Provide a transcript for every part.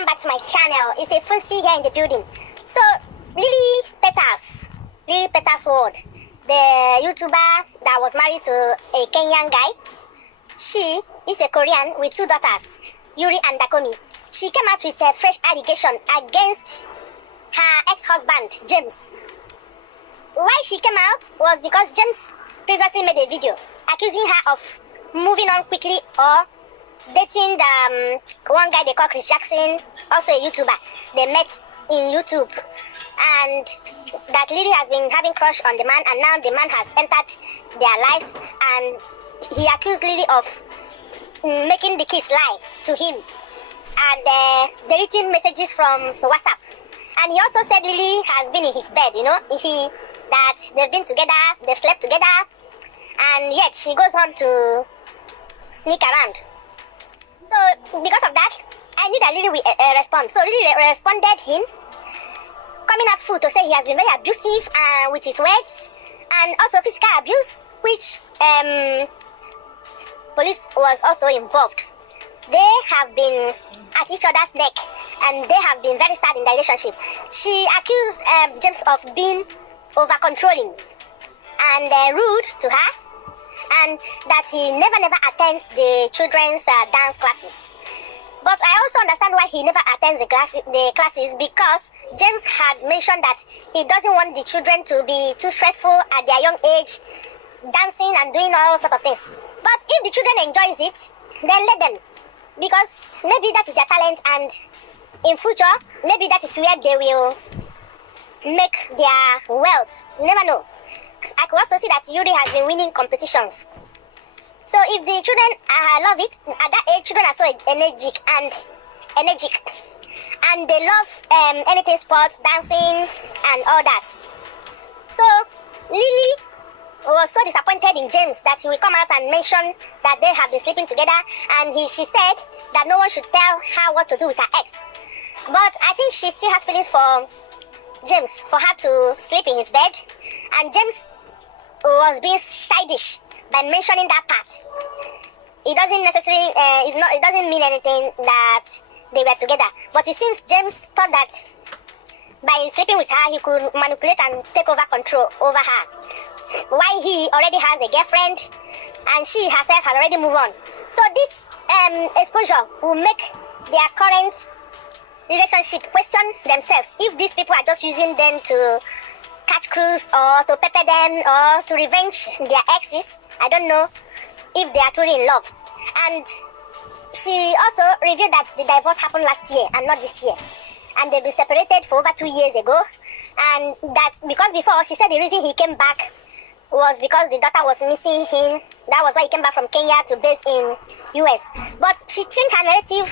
welcome back to my channel. It's a Funsi here in the building. So, Lily Peters World, the YouTuber that was married to a Kenyan guy, she is a Korean with 2 daughters, Yuri and Dakomi. She came out with a fresh allegation against her ex-husband, James. Why she came out was because James previously made a video accusing her of moving on quickly or dating the one guy they call Chris Jackson, also a YouTuber. They met in YouTube, and that Lily has been having crush on the man, and now the man has entered their lives, and he accused Lily of making the kids lie to him and deleting messages from WhatsApp. And he also said Lily has been in his bed, you know, that they've been together, they've slept together, and yet she goes on to sneak around. So because of that, I knew that Lily will respond. So Lily responded him, coming out full to say he has been very abusive with his words, and also physical abuse, which police was also involved. They have been at each other's neck, and they have been very sad in the relationship. She accused James of being over-controlling and rude to her, and that he never attends the children's dance classes. But I also understand why he never attends the classes, because James had mentioned that he doesn't want the children to be too stressful at their young age, dancing and doing all sorts of things. But if the children enjoys it, then let them, because maybe that is their talent, and in future, maybe that is where they will make their wealth. You never know. I could also see that Yuri has been winning competitions. So if the children love it, at that age, children are so energetic, and they love anything sports, dancing, and all that. So Lily was so disappointed in James that he will come out and mention that they have been sleeping together, and she said that no one should tell her what to do with her ex. But I think she still has feelings for James, for her to sleep in his bed, and James was being childish by mentioning that part. It doesn't necessarily, it doesn't mean anything that they were together. But it seems James thought that by sleeping with her, he could manipulate and take over control over her, while he already has a girlfriend, and she herself has already moved on. So this exposure will make their current relationship question themselves if these people are just using them to catch crews or to pepper them or to revenge their exes. I don't know if they are truly in love. And she also revealed that the divorce happened last year and not this year, and they've been separated for over 2 years ago, and that because before she said the reason he came back was because the daughter was missing him. That was why he came back from Kenya to base in US. But she changed her narrative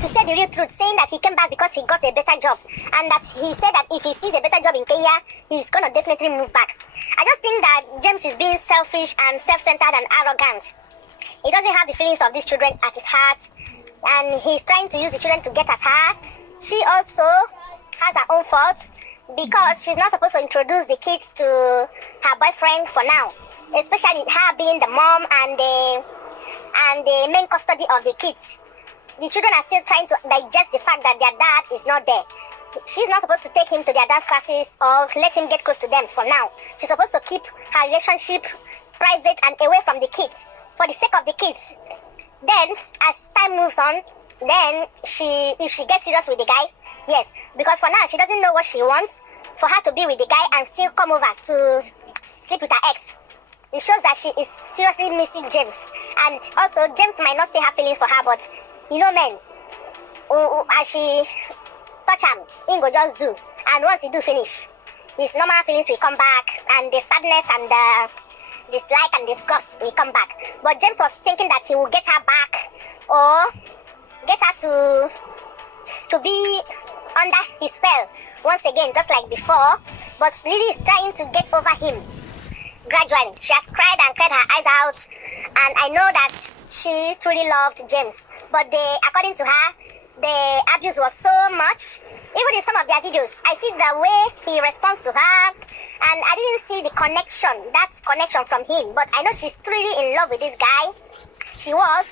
to say the real truth, saying that he came back because he got a better job, and that he said that if he sees a better job in Kenya, he's gonna definitely move back. I just think that James is being selfish and self-centered and arrogant. He doesn't have the feelings of these children at his heart, and he's trying to use the children to get at her. She also has her own fault, because she's not supposed to introduce the kids to her boyfriend for now, especially her being the mom and the main custody of the kids. The children are still trying to digest the fact that their dad is not there. She's not supposed to take him to their dance classes or let him get close to them for now. She's supposed to keep her relationship private and away from the kids, for the sake of the kids. Then, as time moves on, then if she gets serious with the guy, yes, because for now she doesn't know what she wants, for her to be with the guy and still come over to sleep with her ex. It shows that she is seriously missing James. And also, James might not still have feelings for her, but you know, men, as she touch him, he go just do. And once he do finish, his normal feelings will come back, and the sadness and the dislike and disgust will come back. But James was thinking that he will get her back, or get her to be under his spell once again, just like before. But Lily is trying to get over him gradually. She has cried and cried her eyes out, and I know that she truly loved James. But according to her, the abuse was so much. Even in some of their videos, I see the way he responds to her, and I didn't see the that connection from him. But I know she's truly in love with this guy. She was.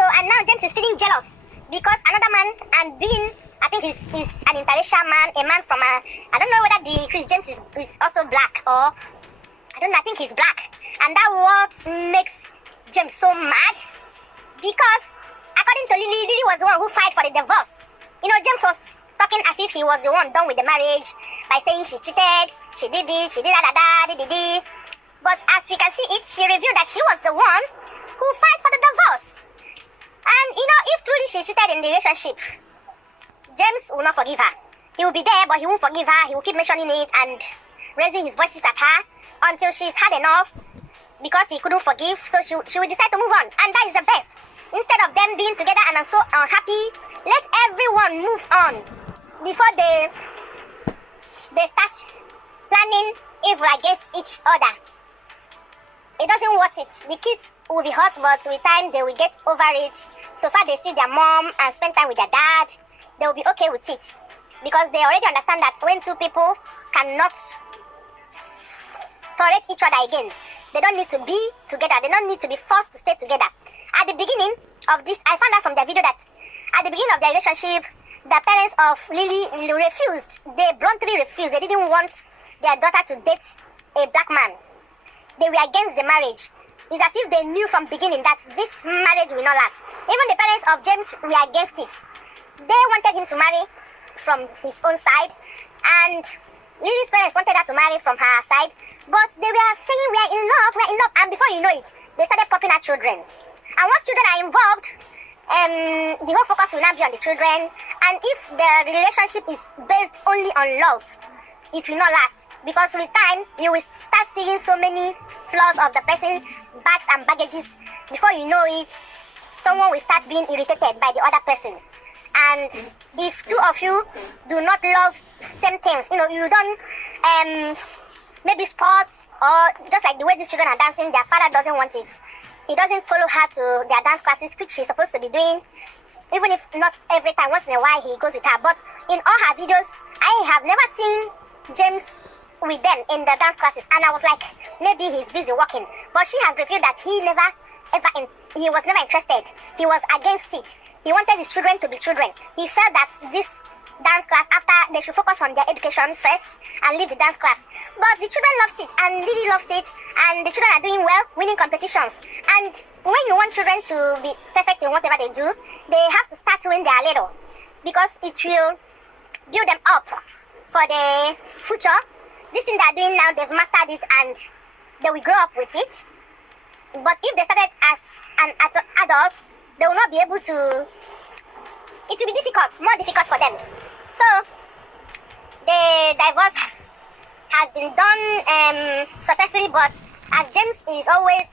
So, and now James is feeling jealous because another man and being I think he's an interracial man, a man from I don't know whether the Chris James is also black or I don't know, I think he's black. And that what makes James so mad because according to Lily was the one who fight for the divorce. You know, James was talking as if he was the one done with the marriage by saying she cheated, she did it, she did da. But as we can see it, she revealed that she was the one who fight for the divorce. And you know, if truly she cheated in the relationship, James will not forgive her. He will be there, but he won't forgive her. He will keep mentioning it and raising his voices at her until she's had enough because he couldn't forgive. So she will decide to move on. And that is the best. Instead of them being together and so unhappy, let everyone move on before they start planning evil against each other. It doesn't worth it. The kids will be hurt, but with time they will get over it. So far they see their mom and spend time with their dad, they will be okay with it. Because they already understand that when two people cannot tolerate each other again, they don't need to be together. They don't need to be forced to stay together. At the beginning of this, I found out from their video that at the beginning of their relationship, the parents of Lily refused. They bluntly refused. They didn't want their daughter to date a black man. They were against the marriage. It's as if they knew from beginning that this marriage will not last. Even the parents of James were against it. They wanted him to marry from his own side, and Lily's parents wanted her to marry from her side, but they were saying we're in love, and before you know it, they started popping out children. And once children are involved, the whole focus will now be on the children, and if the relationship is based only on love, it will not last, because with time, you will start seeing so many flaws of the person, bags and baggages. Before you know it, someone will start being irritated by the other person. And if two of you do not love same things, you know, you don't, maybe sports, or just like the way these children are dancing, their father doesn't want it. He doesn't follow her to their dance classes, which she's supposed to be doing, even if not every time, once in a while he goes with her. But in all her videos, I have never seen James with them in the dance classes, and I was like, maybe he's busy working. But she has revealed that he was never interested. He was against it. He wanted his children to be children. He felt that this dance class, after they should focus on their education first and leave the dance class. But the children loves it, and Lily loves it, and the children are doing well, winning competitions. And when you want children to be perfect in whatever they do, they have to start when they are little, because it will build them up for the future. This thing they are doing now, they've mastered it, and they will grow up with it. But if they started as an adult, they will not be able to. It will be difficult, more difficult for them. So the divorce has been done successfully, but as James is always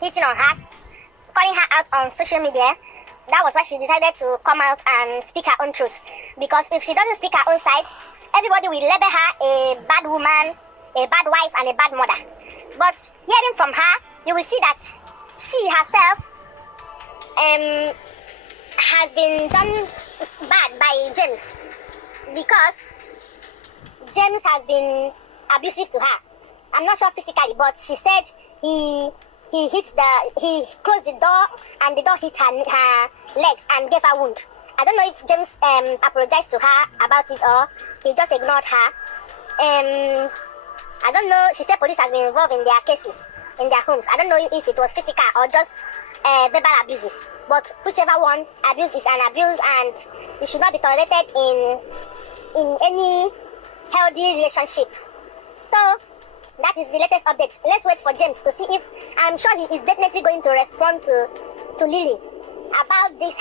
hitting on her, calling her out on social media, that was why she decided to come out and speak her own truth. Because if she doesn't speak her own side, everybody will label her a bad woman, a bad wife, and a bad mother. But hearing from her, you will see that she herself has been done bad by James, because James has been abusive to her. I'm not sure physically, but she said he closed the door and the door hit her legs and gave her wound. I don't know if James apologized to her about it or he just ignored her. I don't know. She said police has been involved in their cases, in their homes. I don't know if it was physical or just verbal abuses. But whichever one, abuse is an abuse, and it should not be tolerated in any healthy relationship. So that is the latest update. Let's wait for James to see if, I'm sure he is definitely going to respond to Lily about this.